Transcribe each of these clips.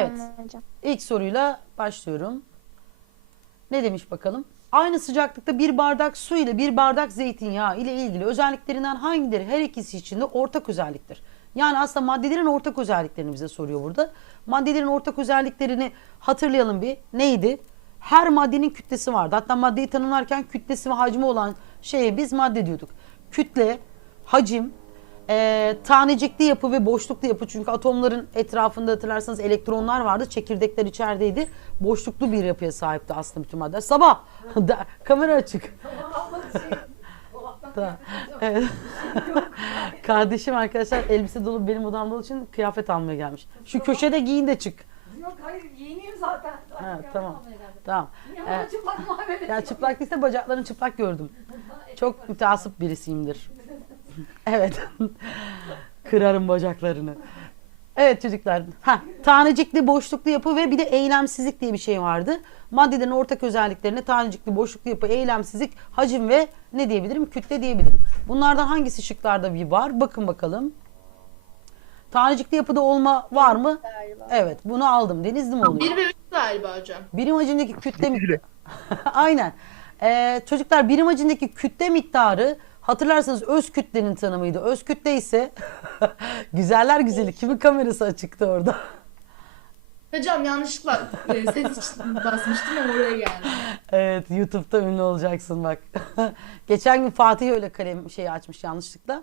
Evet. Hocam. İlk soruyla başlıyorum. Ne demiş bakalım? Aynı sıcaklıkta bir bardak su ile bir bardak zeytinyağı ile ilgili özelliklerinden hangileri her ikisi için de ortak özelliktir? Yani aslında maddelerin ortak özelliklerini bize soruyor burada. Maddelerin ortak özelliklerini hatırlayalım bir. Neydi? Her maddenin kütlesi vardı. Hatta maddeyi tanımlarken kütlesi ve hacmi olan şeye biz madde diyorduk. Kütle, hacim, e, tanecikli yapı ve boşluklu yapı çünkü atomların etrafında hatırlarsanız elektronlar vardı. Çekirdekler içerideydi. Boşluklu bir yapıya sahipti aslında bütün maddeler. Sabah da, kamera açık. Evet. Kardeşim arkadaşlar elbise dolu benim odamda olduğu için kıyafet almaya gelmiş. Şu köşede giyin de çık. Yok hayır giyineyim zaten. Ha, tamam. Tamam. Niye Evet. bana çıplak Ya çıplak değilse bacaklarını çıplak gördüm. Çok müteasip birisiyimdir. evet. Kırarım bacaklarını. Evet çocuklar. Ha, tanecikli boşluklu yapı ve bir de eylemsizlik diye bir şey vardı. Maddelerin ortak özelliklerine tanecikli boşluklu yapı, eylemsizlik, hacim ve ne diyebilirim? Kütle diyebilirim. Bunlardan hangisi şıklarda bir var? Bakın bakalım. Tanecikli yapıda olma var mı? Galiba. Evet, bunu aldım. Denizli mi oluyor? 1 ve 3 galiba hocam. Birim hacimdeki kütle miktarı. Aynen. Ee, çocuklar birim hacimdeki kütle miktarı hatırlarsanız öz kütlenin tanımıydı. Öz kütle ise güzeller güzeli. Kimin kamerası açıktı orada? Hocam yanlışlıkla e, ses basmıştım ama oraya geldim. evet YouTube'da ünlü olacaksın bak. Geçen gün Fatih öyle kalem şeyi açmış yanlışlıkla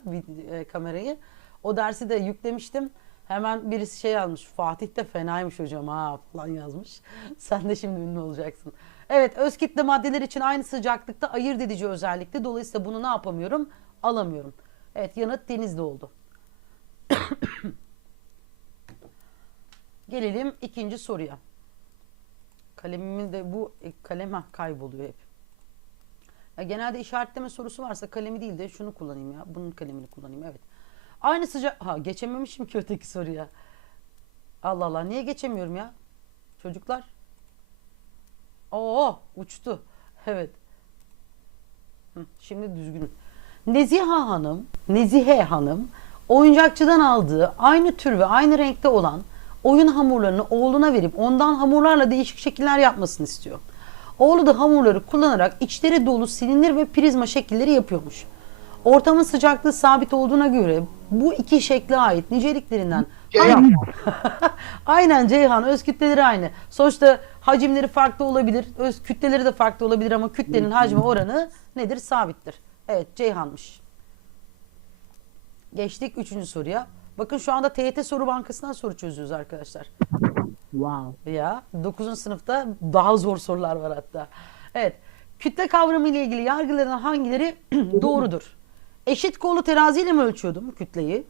e, kamerayı. O dersi de yüklemiştim. Hemen birisi şey yazmış. Fatih de fenaymış hocam ha falan yazmış. Sen de şimdi ünlü olacaksın. Evet öz kitle maddeler için aynı sıcaklıkta ayırt edici özellikte. Dolayısıyla bunu ne yapamıyorum? Alamıyorum. Evet yanıt denizli oldu. Gelelim ikinci soruya. Kalemimin de bu e, kalem kayboluyor hep. Ya genelde işaretleme sorusu varsa kalemi değil de şunu kullanayım ya. Bunun kalemini kullanayım evet. Aynı sıcak... Ha geçememişim ki öteki soruya. Allah Allah niye geçemiyorum ya? Çocuklar. Oo uçtu. Evet. Şimdi düzgünüm. Neziha Hanım, Nezihe Hanım oyuncakçıdan aldığı aynı tür ve aynı renkte olan oyun hamurlarını oğluna verip ondan hamurlarla değişik şekiller yapmasını istiyor. Oğlu da hamurları kullanarak içleri dolu silindir ve prizma şekilleri yapıyormuş. Ortamın sıcaklığı sabit olduğuna göre bu iki şekle ait niceliklerinden hangi- Aynen Ceyhan öz kütleleri aynı. Sonuçta hacimleri farklı olabilir. Öz kütleleri de farklı olabilir ama kütlenin hacmi oranı nedir? Sabittir. Evet Ceyhan'mış. Geçtik üçüncü soruya. Bakın şu anda TYT soru bankasından soru çözüyoruz arkadaşlar. Wow. Ya 9. sınıfta daha zor sorular var hatta. Evet. Kütle kavramı ile ilgili yargılarından hangileri doğrudur? Eşit kolu teraziyle mi ölçüyordum kütleyi?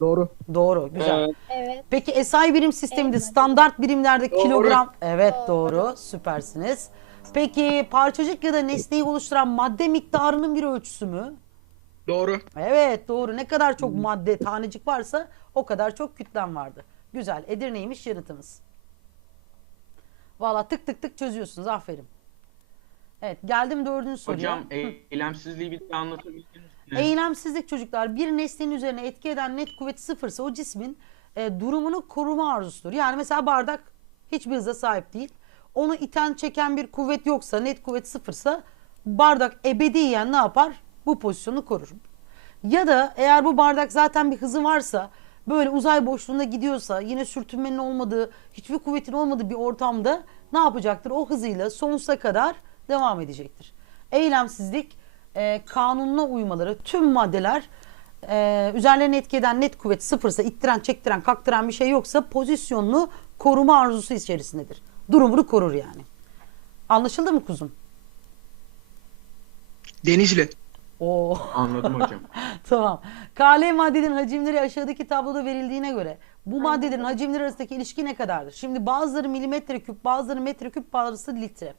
Doğru. Doğru. Güzel. Evet. Evet. Peki SI birim sisteminde Evet. standart birimlerde Doğru. kilogram. Evet doğru. Doğru. Süpersiniz. Peki parçacık ya da nesneyi oluşturan madde miktarının bir ölçüsü mü? Doğru. Evet doğru. Ne kadar çok madde tanecik varsa o kadar çok kütlen vardı. Güzel. Edirne'ymiş yanıtımız. Valla tık tık tık çözüyorsunuz. Aferin. Evet geldim dördüncü soruya. Hocam eylemsizliği bir daha anlatabilir misiniz? Eylemsizlik çocuklar bir nesnenin üzerine etki eden net kuvvet sıfırsa o cismin e, durumunu koruma arzusudur. Yani mesela bardak hiçbir hıza sahip değil. Onu iten çeken bir kuvvet yoksa net kuvvet sıfırsa bardak ebediyen ne yapar? Bu pozisyonu korur. Ya da eğer bu bardak zaten bir hızı varsa böyle uzay boşluğunda gidiyorsa yine sürtünmenin olmadığı hiçbir kuvvetin olmadığı bir ortamda ne yapacaktır? O hızıyla sonsuza kadar devam edecektir. Eylemsizlik e, kanununa uymaları tüm maddeler e, üzerlerine etki eden net kuvvet sıfırsa ittiren çektiren kaktıran bir şey yoksa pozisyonunu koruma arzusu içerisindedir. Durumunu korur yani. Anlaşıldı mı kuzum? Denizli. Oo. Anladım hocam. tamam. KL maddelerin hacimleri aşağıdaki tabloda verildiğine göre bu maddelerin hacimleri arasındaki ilişki ne kadardır? Şimdi bazıları milimetre küp, bazıları metre küp, bazısı litre.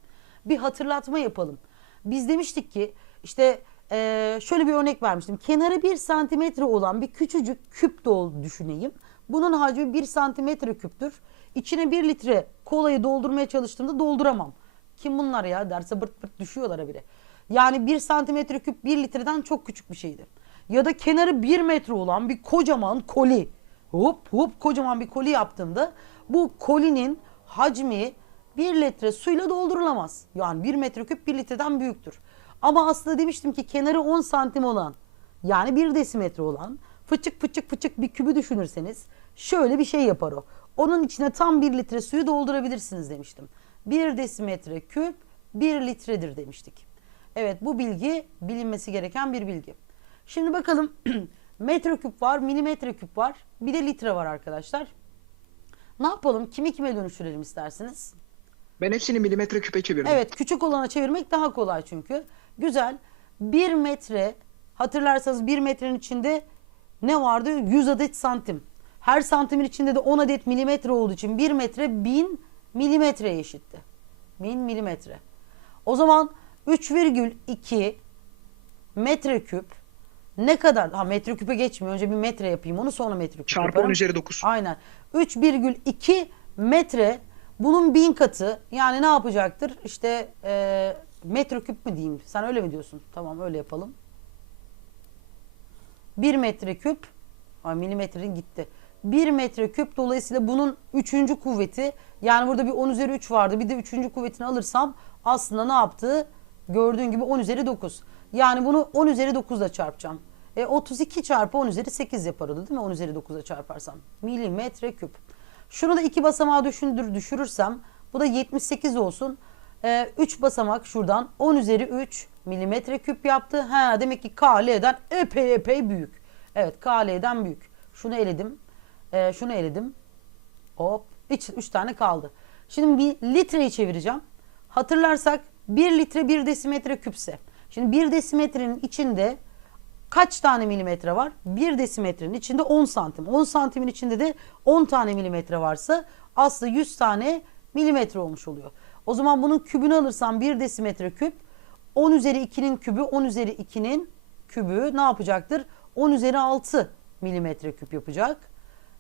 Bir hatırlatma yapalım. Biz demiştik ki işte eee, şöyle bir örnek vermiştim. Kenarı bir santimetre olan bir küçücük küp dolu düşüneyim. Bunun hacmi bir santimetre küptür. İçine bir litre kolayı doldurmaya çalıştığımda dolduramam. Kim bunlar ya derse bırt bırt düşüyorlar bile. Yani bir santimetre küp bir litreden çok küçük bir şeydir. Ya da kenarı bir metre olan bir kocaman koli hop hop kocaman bir koli yaptığımda bu kolinin hacmi 1 litre suyla doldurulamaz. Yani 1 metreküp 1 litreden büyüktür. Ama aslında demiştim ki kenarı 10 santim olan yani 1 desimetre olan fıçık fıçık fıçık bir kübü düşünürseniz şöyle bir şey yapar o. Onun içine tam 1 litre suyu doldurabilirsiniz demiştim. 1 desimetre küp 1 litredir demiştik. Evet bu bilgi bilinmesi gereken bir bilgi. Şimdi bakalım metreküp var, milimetre küp var, bir de litre var arkadaşlar. Ne yapalım? Kimi kime dönüştürelim isterseniz? Ben hepsini milimetre küpe çevirdim. Evet küçük olana çevirmek daha kolay çünkü. Güzel. 1 metre hatırlarsanız 1 metrenin içinde ne vardı? 100 adet santim. Her santimin içinde de 10 adet milimetre olduğu için 1 metre 1000 milimetreye eşitti. 1000 milimetre. O zaman 3,2 metreküp ne kadar? Ha metreküpe geçmiyor. Önce bir metre yapayım onu sonra metreküp Çarpı yaparım. 10 üzeri 9. Aynen. 3,2 metre bunun bin katı yani ne yapacaktır? İşte e, metreküp mü diyeyim? Sen öyle mi diyorsun? Tamam öyle yapalım. 1 metreküp ay milimetrenin gitti. 1 metreküp dolayısıyla bunun üçüncü kuvveti yani burada bir 10 üzeri 3 vardı. Bir de üçüncü kuvvetini alırsam aslında ne yaptı? Gördüğün gibi 10 üzeri 9. Yani bunu 10 üzeri 9 ile çarpacağım. E 32 çarpı 10 üzeri 8 yapar o da değil mi? 10 üzeri 9'a çarparsam. Milimetre küp. Şunu da iki basamağa düşürürsem bu da 78 olsun. 3 basamak şuradan 10 üzeri 3 milimetre küp yaptı. Ha, demek ki KL'den epey epey büyük. Evet KL'den büyük. Şunu eledim. Ee, şunu eledim. Hop. 3 tane kaldı. Şimdi bir litreyi çevireceğim. Hatırlarsak 1 litre 1 desimetre küpse. Şimdi 1 desimetrenin içinde kaç tane milimetre var? 1 desimetrenin içinde 10 santim. 10 santimin içinde de 10 tane milimetre varsa aslında 100 tane milimetre olmuş oluyor. O zaman bunun kübünü alırsam 1 desimetre küp 10 üzeri 2'nin kübü 10 üzeri 2'nin kübü ne yapacaktır? 10 üzeri 6 milimetre küp yapacak.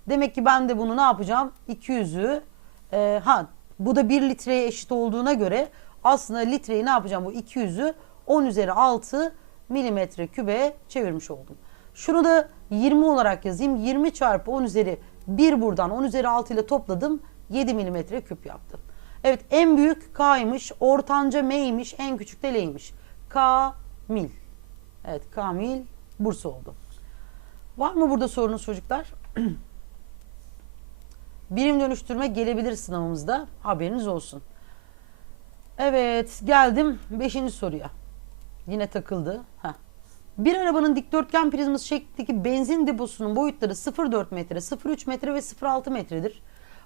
Demek ki ben de bunu ne yapacağım? 200'ü e, ha bu da 1 litreye eşit olduğuna göre aslında litreyi ne yapacağım? Bu 200'ü 10 üzeri 6 milimetre kübe çevirmiş oldum. Şunu da 20 olarak yazayım. 20 çarpı 10 üzeri 1 buradan 10 üzeri 6 ile topladım. 7 milimetre küp yaptım. Evet en büyük K'ymış, ortanca M'ymiş, en küçük de L'ymiş. K mil. Evet K mil Bursa oldu. Var mı burada sorunuz çocuklar? Birim dönüştürme gelebilir sınavımızda. Haberiniz olsun. Evet geldim 5. soruya. Yine takıldı. Heh. Bir arabanın dikdörtgen prizması şeklindeki benzin deposunun boyutları 0,4 metre, 0,3 metre ve 0,6 metredir.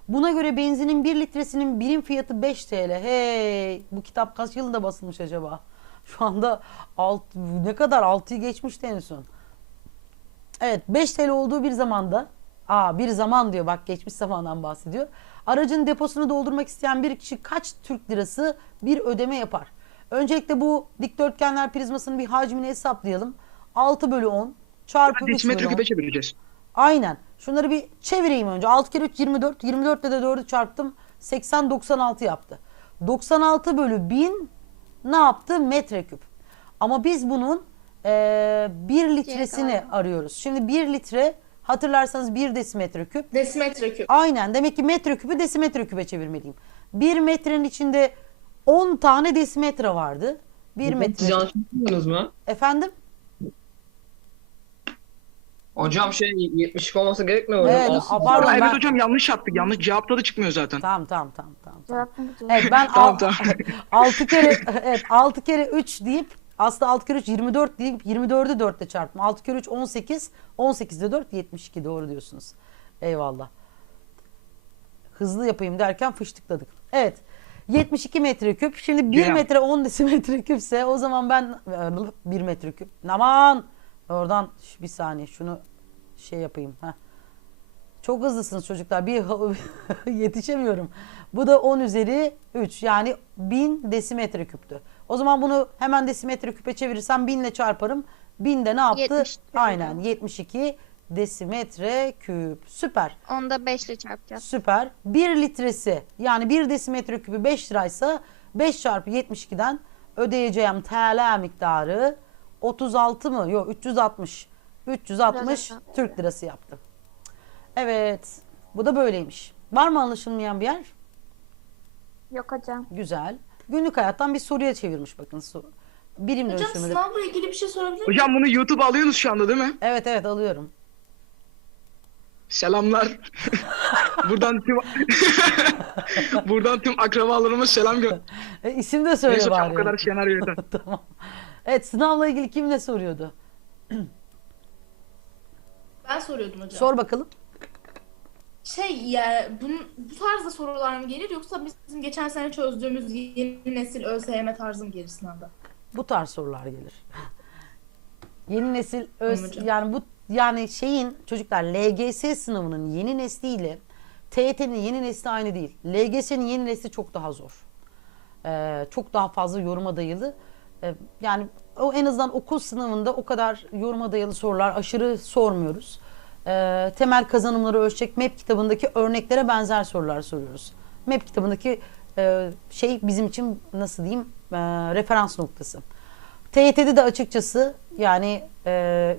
Buna göre benzinin 1 litresinin birim fiyatı 5 TL. Hey bu kitap kaç yılında basılmış acaba? Şu anda alt, ne kadar 6'yı geçmişti en son. Evet 5 TL olduğu bir zamanda aa bir zaman diyor bak geçmiş zamandan bahsediyor. Aracın deposunu doldurmak isteyen bir kişi kaç Türk lirası bir ödeme yapar? Öncelikle bu dikdörtgenler prizmasının bir hacmini hesaplayalım. 6 bölü 10 çarpı 3 bölü Desimetre 10. küpe çevireceğiz. Aynen. Şunları bir çevireyim önce. 6 kere 3 24. 24 ile de 4'ü çarptım. 80 96 yaptı. 96 bölü 1000 ne yaptı? Metreküp. Ama biz bunun eee 1 litresini galiba. arıyoruz. Şimdi 1 litre hatırlarsanız 1 desimetre küp. Desimetre küp. Aynen. Demek ki metreküpü desimetre küpe çevirmeliyim. 1 metrenin içinde 10 tane desimetre vardı. 1 Siz metre. bilmiyorsunuz mu? Efendim? Hocam şey 72 olması gerekmiyor mu? Evet, pardon, evet ben- hocam yanlış yaptık. Yanlış cevapta da çıkmıyor zaten. Tamam tamam tamam tamam. Evet ben Tamam, al- tamam. 6 kere evet 6 kere 3 deyip aslında 6 kere 3 24 deyip 24'ü 4 ile çarptım. 6 kere 3 18, 18 de 4 72 doğru diyorsunuz. Eyvallah. Hızlı yapayım derken fıştıkladık. Evet. 72 metreküp. Şimdi 1 Cem. metre 10 desimetre küpse o zaman ben 1 metreküp. Aman oradan bir saniye şunu şey yapayım. Heh. Çok hızlısınız çocuklar. Bir yetişemiyorum. Bu da 10 üzeri 3 yani 1000 desimetre küptü. O zaman bunu hemen desimetre küpe çevirirsem 1000 ile çarparım. 1000 de ne yaptı? 70 Aynen 72 desimetre küp. Süper. Onu da 5 ile çarpacağız. Süper. 1 litresi yani 1 desimetre küpü 5 liraysa 5 çarpı 72'den ödeyeceğim TL miktarı 36 mı? Yok 360. 360 Biraz Türk lirası yaptı. Evet. Bu da böyleymiş. Var mı anlaşılmayan bir yer? Yok hocam. Güzel. Günlük hayattan bir soruya çevirmiş bakın. Soru. Birimle Hocam ölçümlü. sınavla ilgili bir şey sorabilir miyim? Hocam bunu YouTube'a alıyorsunuz şu anda değil mi? Evet evet alıyorum. Selamlar. Buradan tüm Buradan tüm akrabalarıma selam gö. E, isim de söyle Neyse hocam bari. bu kadar senaryo yeter. tamam. Evet sınavla ilgili kim ne soruyordu? Ben soruyordum hocam. Sor bakalım. Şey ya bunun, bu tarzda sorular mı gelir yoksa bizim geçen sene çözdüğümüz yeni nesil ÖSYM tarzı mı gelir sınavda? Bu tarz sorular gelir. Yeni nesil öz, hocam. yani bu yani şeyin çocuklar LGS sınavının yeni nesliyle TYT'nin yeni nesli aynı değil. LGS'nin yeni nesli çok daha zor. Ee, çok daha fazla yoruma dayalı. Ee, yani o en azından okul sınavında o kadar yoruma dayalı sorular aşırı sormuyoruz. Ee, temel kazanımları ölçecek MEP kitabındaki örneklere benzer sorular soruyoruz. MEP kitabındaki e, şey bizim için nasıl diyeyim e, referans noktası. TYT'de de açıkçası yani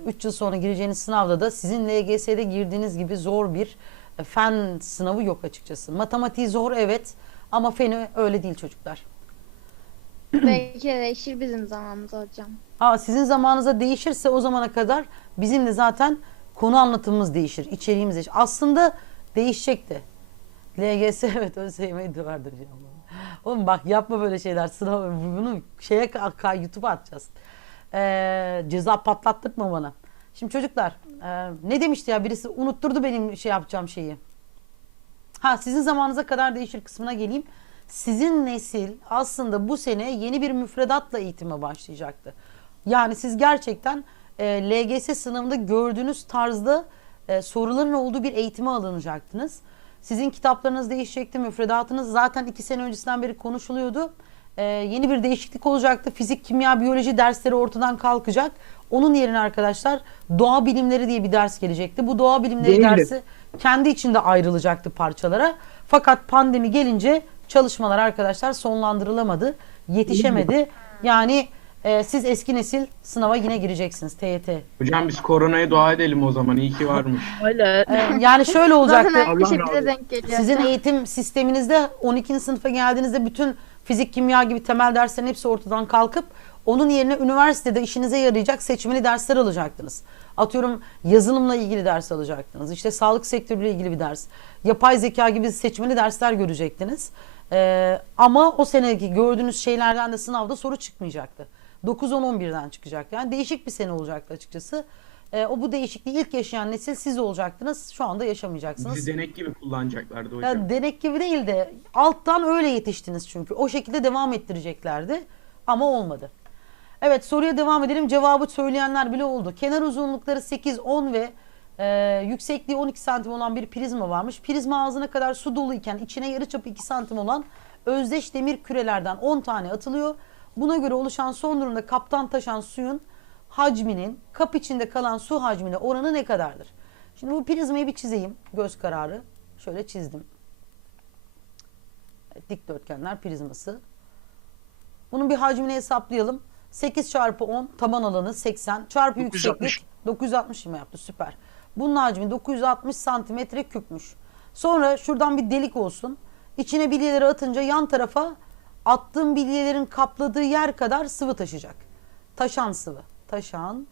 3 yıl sonra gireceğiniz sınavda da sizin LGS'de girdiğiniz gibi zor bir e, fen sınavı yok açıkçası. Matematiği zor evet ama feni öyle değil çocuklar. Belki de değişir bizim zamanımızda hocam. Aa, sizin zamanınızda değişirse o zamana kadar bizim de zaten konu anlatımımız değişir, içeriğimiz değişir. Aslında değişecekti. LGS evet ÖSYM'yi döverdir ya. Oğlum bak yapma böyle şeyler. Sınav bunu şeye ka- YouTube'a atacağız. Ee, ceza patlattırma bana. Şimdi çocuklar e, ne demişti ya birisi unutturdu benim şey yapacağım şeyi. Ha sizin zamanınıza kadar değişir kısmına geleyim. Sizin nesil aslında bu sene yeni bir müfredatla eğitime başlayacaktı. Yani siz gerçekten e, LGS sınavında gördüğünüz tarzda e, soruların olduğu bir eğitime alınacaktınız. Sizin kitaplarınız değişecekti, müfredatınız zaten iki sene öncesinden beri konuşuluyordu. E, yeni bir değişiklik olacaktı. Fizik, kimya, biyoloji dersleri ortadan kalkacak. Onun yerine arkadaşlar doğa bilimleri diye bir ders gelecekti. Bu doğa bilimleri Değil mi? dersi kendi içinde ayrılacaktı parçalara. Fakat pandemi gelince çalışmalar arkadaşlar sonlandırılamadı, yetişemedi. Yani e, siz eski nesil sınava yine gireceksiniz TYT. Hocam biz koronaya dua edelim o zaman. İyi ki varmış. E, yani şöyle olacaktı. Zaten her denk geliyor. Sizin eğitim sisteminizde 12. sınıfa geldiğinizde bütün fizik, kimya gibi temel derslerin hepsi ortadan kalkıp onun yerine üniversitede işinize yarayacak seçmeli dersler alacaktınız. Atıyorum yazılımla ilgili ders alacaktınız. İşte sağlık sektörüyle ilgili bir ders. Yapay zeka gibi seçmeli dersler görecektiniz. Ee, ama o seneki gördüğünüz şeylerden de sınavda soru çıkmayacaktı. 9-10-11'den çıkacaktı. Yani değişik bir sene olacaktı açıkçası. Ee, o bu değişikliği ilk yaşayan nesil siz olacaktınız. Şu anda yaşamayacaksınız. Bizi denek gibi kullanacaklardı hocam. Ya denek gibi değil de alttan öyle yetiştiniz çünkü. O şekilde devam ettireceklerdi ama olmadı. Evet soruya devam edelim. Cevabı söyleyenler bile oldu. Kenar uzunlukları 8, 10 ve e, yüksekliği 12 santim olan bir prizma varmış. Prizma ağzına kadar su dolu iken içine yarıçapı 2 santim olan özdeş demir kürelerden 10 tane atılıyor. Buna göre oluşan son durumda kaptan taşan suyun hacminin kap içinde kalan su hacmine oranı ne kadardır? Şimdi bu prizmayı bir çizeyim göz kararı. Şöyle çizdim. Dikdörtgenler prizması. Bunun bir hacmini hesaplayalım. 8 çarpı 10 taban alanı 80 çarpı 960. yükseklik 960 mı yaptı süper. Bunun hacmi 960 santimetre küpmüş. Sonra şuradan bir delik olsun. İçine bilyeleri atınca yan tarafa attığım bilyelerin kapladığı yer kadar sıvı taşıyacak. Taşan sıvı. Taşan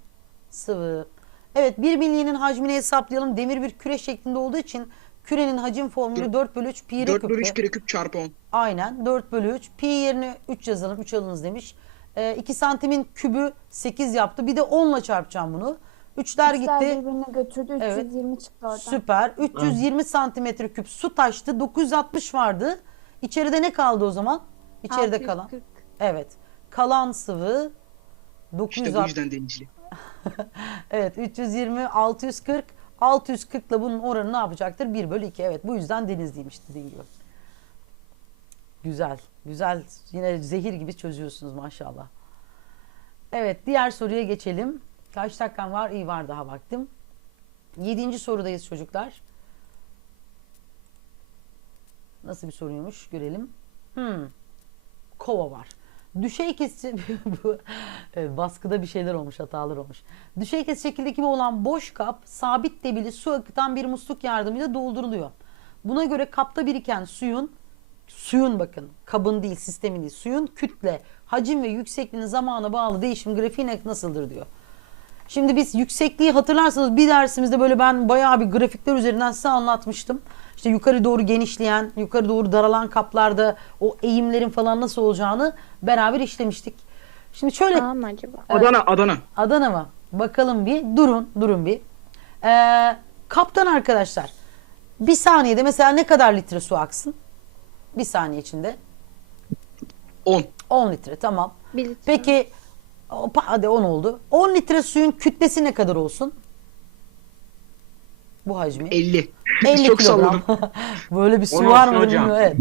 sıvı. Evet bir bilyenin hacmini hesaplayalım. Demir bir küre şeklinde olduğu için kürenin hacim formülü 4 bölü 3 pi r 4 bölü 3 küptü. kere küp çarpı 10. Aynen 4 bölü 3. Pi yerine 3 yazalım. 3 alınız demiş. 2 santimin kübü 8 yaptı. Bir de 10 ile çarpacağım bunu. 3'ler Üçler gitti. birbirini götürdü. Evet. 320 çıktı oradan. Süper. 320 santimetre küp su taştı. 960 vardı. İçeride ne kaldı o zaman? İçeride 640. kalan. Evet. Kalan sıvı İşte bu 960. yüzden denizli. Evet 320 640 640 ile bunun oranı ne yapacaktır? 1 bölü 2. Evet bu yüzden denizliymiş dediğin gibi. Güzel. Güzel. Yine zehir gibi çözüyorsunuz maşallah. Evet diğer soruya geçelim. Kaç dakikam var? İyi var daha vaktim. Yedinci sorudayız çocuklar. Nasıl bir soruymuş görelim. Hmm. Kova var. Düşey kesici evet, baskıda bir şeyler olmuş, hatalar olmuş. Düşey kesici şekildeki gibi olan boş kap sabit debili su akıtan bir musluk yardımıyla dolduruluyor. Buna göre kapta biriken suyun suyun bakın kabın değil sistemin değil suyun kütle, hacim ve yüksekliğinin zamana bağlı değişim grafiği ne- nasıldır diyor. Şimdi biz yüksekliği hatırlarsanız bir dersimizde böyle ben bayağı bir grafikler üzerinden size anlatmıştım. İşte yukarı doğru genişleyen, yukarı doğru daralan kaplarda o eğimlerin falan nasıl olacağını beraber işlemiştik. Şimdi şöyle Tamam mı acaba? Adana, Adana. Adana mı? Bakalım bir. Durun, durun bir. Ee, kaptan arkadaşlar. Bir saniyede mesela ne kadar litre su aksın? Bir saniye içinde. 10. 10 litre tamam. Bir litre. Peki o- hadi 10 oldu. 10 litre suyun kütlesi ne kadar olsun? Bu hacmi. 50. 50 Çok kilogram. Böyle bir su var mı hocam. bilmiyorum. Evet.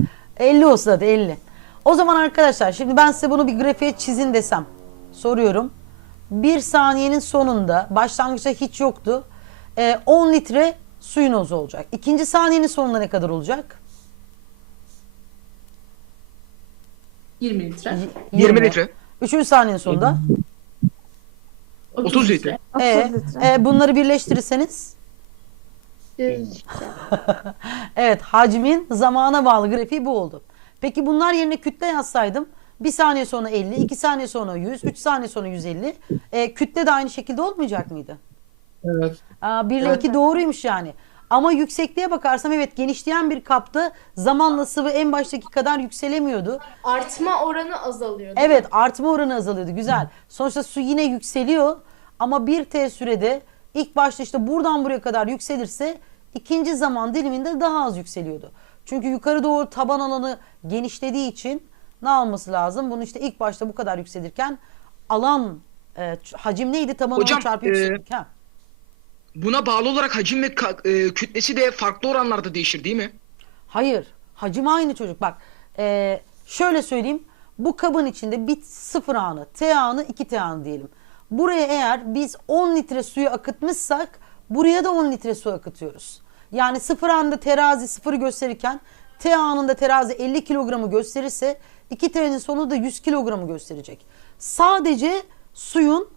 50 olsun hadi 50. O zaman arkadaşlar şimdi ben size bunu bir grafiğe çizin desem. Soruyorum. Bir saniyenin sonunda başlangıçta hiç yoktu. Ee, 10 litre suyunuz olacak. İkinci saniyenin sonunda ne kadar olacak? 20 litre. 20 litre. Üçüncü saniyenin sonunda. 30 litre. Ee, 30 litre. e, bunları birleştirirseniz. Evet hacmin zamana bağlı grafiği bu oldu. Peki bunlar yerine kütle yazsaydım bir saniye sonra 50, 2 saniye sonra 100, 3 saniye sonra 150. E, kütle de aynı şekilde olmayacak mıydı? Evet. Aa, 1 ile 2 doğruymuş yani. Ama yüksekliğe bakarsam evet genişleyen bir kapta zamanla sıvı en baştaki kadar yükselemiyordu. Artma oranı azalıyor. Evet artma oranı azalıyordu güzel. Sonuçta su yine yükseliyor ama bir T sürede ilk başta işte buradan buraya kadar yükselirse ikinci zaman diliminde daha az yükseliyordu. Çünkü yukarı doğru taban alanı genişlediği için ne alması lazım? Bunu işte ilk başta bu kadar yükselirken alan e, ç- hacim neydi? Taban Hocam, alanı çarpı e, yükseklik. Ha. Buna bağlı olarak hacim ve e, kütlesi de farklı oranlarda değişir değil mi? Hayır. Hacim aynı çocuk. Bak e, şöyle söyleyeyim. Bu kabın içinde bir sıfır anı, T anı, 2 T anı diyelim. Buraya eğer biz 10 litre suyu akıtmışsak buraya da 10 litre su akıtıyoruz. Yani sıfır anında terazi sıfırı gösterirken T anında terazi 50 kilogramı gösterirse 2 T'nin sonu da 100 kilogramı gösterecek. Sadece suyun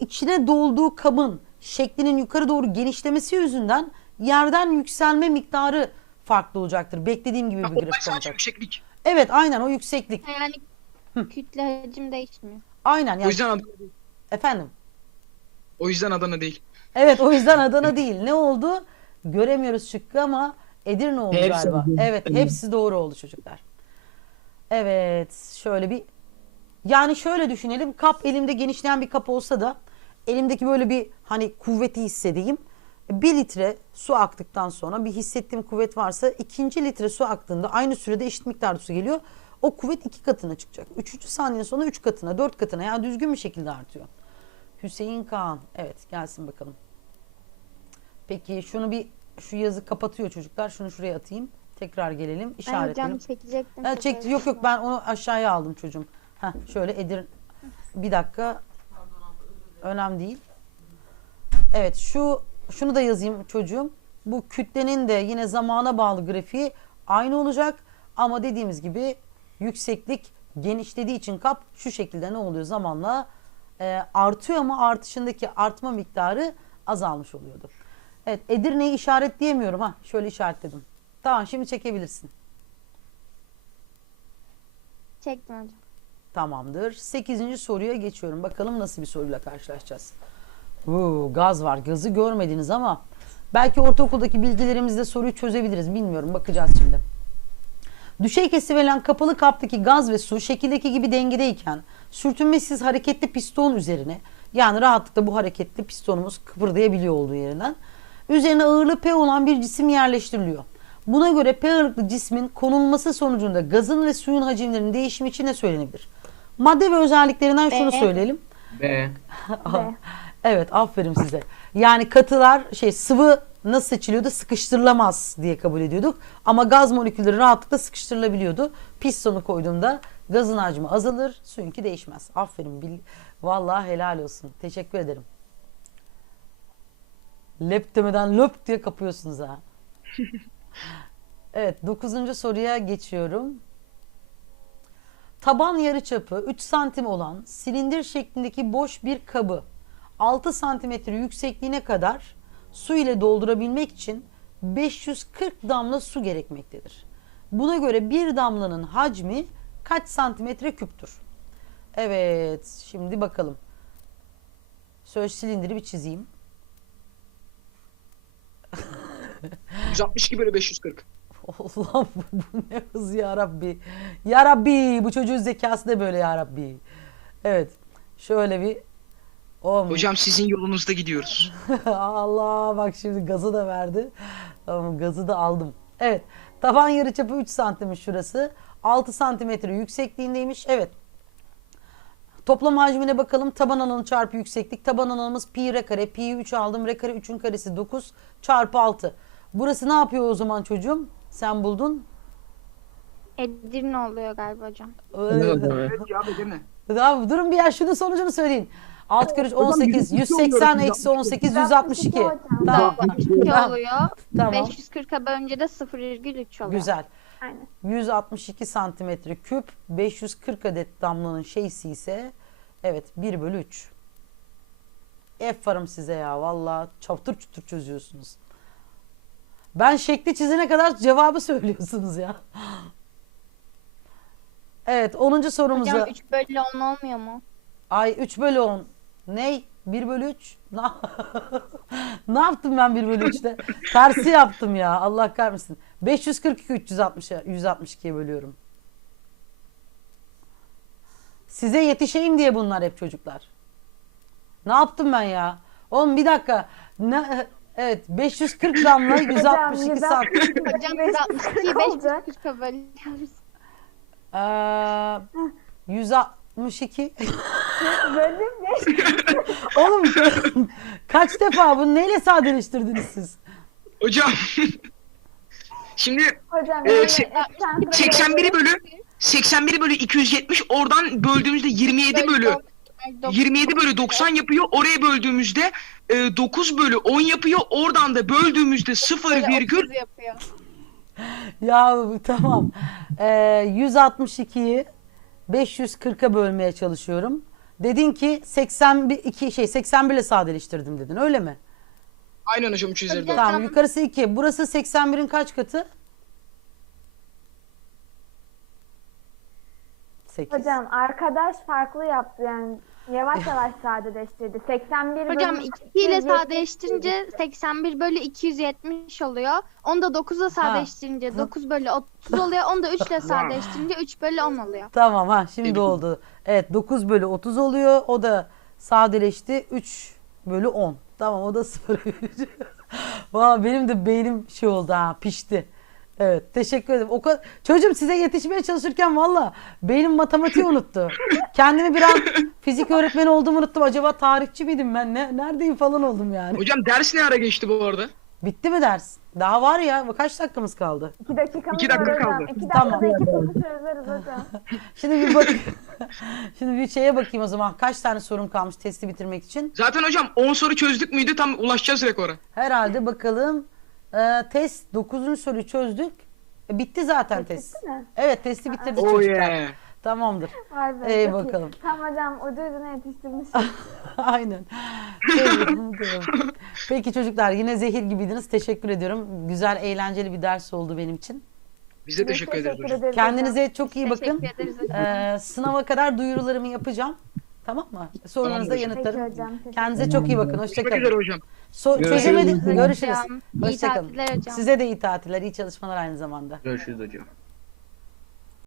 içine dolduğu kabın şeklinin yukarı doğru genişlemesi yüzünden yerden yükselme miktarı farklı olacaktır. Beklediğim gibi bir grafik sadece olacak. yükseklik. Evet aynen o yükseklik. Yani kütle hacim değişmiyor. Aynen O yani yüzden Adana, efendim. o yüzden Adana değil. Evet o yüzden Adana değil. Ne oldu? Göremiyoruz şıkkı ama Edirne oldu Hepsi galiba. doğru. Evet hepsi doğru oldu çocuklar. Evet şöyle bir yani şöyle düşünelim. Kap elimde genişleyen bir kap olsa da elimdeki böyle bir hani kuvveti hissedeyim. Bir litre su aktıktan sonra bir hissettiğim kuvvet varsa ikinci litre su aktığında aynı sürede eşit miktarda su geliyor. O kuvvet iki katına çıkacak. Üçüncü saniyenin sonra üç katına, dört katına yani düzgün bir şekilde artıyor. Hüseyin Kaan. Evet gelsin bakalım. Peki şunu bir şu yazı kapatıyor çocuklar. Şunu şuraya atayım. Tekrar gelelim. Ben İşaretleyelim. hocam çekecektim. Ha, çekti. Yok yok ben onu aşağıya aldım çocuğum. Heh, şöyle Edir. Bir dakika. Önemli değil. Evet şu şunu da yazayım çocuğum. Bu kütlenin de yine zamana bağlı grafiği aynı olacak. Ama dediğimiz gibi yükseklik genişlediği için kap şu şekilde ne oluyor zamanla e, artıyor ama artışındaki artma miktarı azalmış oluyordu. Evet Edirne'yi işaretleyemiyorum. ha Şöyle işaretledim. Tamam şimdi çekebilirsin. Çektim hocam. Tamamdır. 8. soruya geçiyorum. Bakalım nasıl bir soruyla karşılaşacağız. Uuu, gaz var. Gazı görmediniz ama belki ortaokuldaki bilgilerimizle soruyu çözebiliriz. Bilmiyorum. Bakacağız şimdi. Düşey kesi kapalı kaptaki gaz ve su şekildeki gibi dengedeyken sürtünmesiz hareketli piston üzerine yani rahatlıkla bu hareketli pistonumuz kıpırdayabiliyor olduğu yerinden üzerine ağırlığı P olan bir cisim yerleştiriliyor. Buna göre P ağırlıklı cismin konulması sonucunda gazın ve suyun hacimlerinin değişimi için ne söylenebilir? Madde ve özelliklerinden şunu B. söyleyelim. B. Evet aferin size. Yani katılar şey sıvı nasıl seçiliyordu? Sıkıştırılamaz diye kabul ediyorduk. Ama gaz molekülleri rahatlıkla sıkıştırılabiliyordu. Pistonu koyduğumda gazın hacmi azalır, suyunki değişmez. Aferin. Bil Vallahi helal olsun. Teşekkür ederim. Lep demeden löp diye kapıyorsunuz ha. Evet dokuzuncu soruya geçiyorum. Taban yarıçapı 3 santim olan silindir şeklindeki boş bir kabı 6 santimetre yüksekliğine kadar su ile doldurabilmek için 540 damla su gerekmektedir. Buna göre bir damlanın hacmi kaç santimetre küptür? Evet, şimdi bakalım. Söz silindiri bir çizeyim. 162 bölü 540. Allah'ım bu, bu ne hız ya Rabbi. Ya Rabbi bu çocuğun zekası da böyle ya Rabbi. Evet. Şöyle bir o Hocam sizin yolunuzda gidiyoruz. Allah bak şimdi gazı da verdi. Tamam gazı da aldım. Evet. Taban yarıçapı 3 santimmiş şurası. 6 santimetre yüksekliğindeymiş. Evet. Toplam hacmine bakalım. Taban alanı çarpı yükseklik. Taban alanımız pi r kare. Pi'yi 3 aldım. R kare 3'ün karesi 9 çarpı 6. Burası ne yapıyor o zaman çocuğum? Sen buldun. Edirne oluyor galiba hocam. Evet ya değil mi? Tamam, durun bir ya şunun sonucunu söyleyin. 6 kere üç, 18, 180 eksi 18, 162. Tamam. 162 Tamam. oluyor. Tamam. 540'a bölünce de 0,3 oluyor. Güzel. Aynen. 162 santimetre küp 540 adet damlanın şeysi ise evet 1 bölü 3. F varım size ya valla çaptır çutur çözüyorsunuz. Ben şekli çizene kadar cevabı söylüyorsunuz ya. Evet 10. sorumuza. Hocam 3 bölü 10 olmuyor mu? Ay 3 bölü 10. Ney? 1 bölü 3. ne yaptım ben 1 bölü 3'te? Tersi yaptım ya. Allah kahretsin. 542 360'a 162'ye bölüyorum. Size yetişeyim diye bunlar hep çocuklar. Ne yaptım ben ya? Oğlum bir dakika. Ne, evet 540 damla 162 saat. Hocam 162'yi 540'a bölüyoruz. Ee, 162. Oğlum kaç defa bunu neyle sadeleştirdiniz siz? Hocam. Şimdi Hocam Ee, yani se- sen 81 bölü 81 bölü 270 oradan böldüğümüzde 27 bölü 27 bölü 90 yapıyor. Oraya böldüğümüzde e, 9 bölü 10 yapıyor. Oradan da böldüğümüzde 0 virgül yapıyor. Ya tamam. Ee, 162'yi 540'a bölmeye çalışıyorum. Dedin ki 81 iki şey 81 ile sadeleştirdim dedin. Öyle mi? Aynen hocam 354. Hocam- Tamam, yukarısı 2. Burası 81'in kaç katı? 8. hocam arkadaş farklı yaptı yani yavaş yavaş sadeleştirdi. 81 Hocam bölü 2 ile 270 sadeleştirince 81 bölü 270 oluyor. Onu da 9'la sadeleştirince 9 bölü 30 oluyor. Onu da 3 ile sadeleştirince 3 bölü 10 oluyor. Tamam ha şimdi oldu. Evet 9 bölü 30 oluyor. O da sadeleşti. 3 bölü 10. Tamam o da 0. Valla benim de beynim şey oldu ha pişti. Evet teşekkür ederim. O kadar... Çocuğum size yetişmeye çalışırken valla beynim matematiği unuttu. Kendimi bir an fizik öğretmeni olduğumu unuttum. Acaba tarihçi miydim ben? Ne, neredeyim falan oldum yani. Hocam ders ne ara geçti bu arada? Bitti mi ders? Daha var ya. Kaç dakikamız kaldı? 2 dakikamız İki dakika var hocam. kaldı. 2 Tamam. dakikada iki soru çözeriz hocam. Şimdi bir bak. Şimdi bir şeye bakayım o zaman. Kaç tane sorum kalmış testi bitirmek için? Zaten hocam 10 soru çözdük müydü tam ulaşacağız rekora. Herhalde bakalım. Ee, test 9. soruyu çözdük. E, bitti zaten test. mi? Evet testi bitirdik Oh çocuklar. yeah. Tamamdır. Vay be. İyi çok iyi. bakalım. Tam hocam ucu ucuna yetiştirmiş. Aynen. Peki, çocuklar yine zehir gibiydiniz. Teşekkür ediyorum. Güzel, eğlenceli bir ders oldu benim için. Biz de teşekkür ederiz hocam. Kendinize çok iyi bakın. Teşekkür. Ee, sınava kadar duyurularımı yapacağım. Tamam mı? Sorularınızı da Tamamdır hocam. yanıtlarım. Peki hocam. teşekkür Kendinize çok iyi bakın. Görüşmek üzere Hoşçakalın. hocam. So Görüşürüz. çözemedik. Görüşürüz. Hocam, İyi Hoşçakalın. tatiller hocam. Size de iyi tatiller, iyi çalışmalar aynı zamanda. Görüşürüz hocam.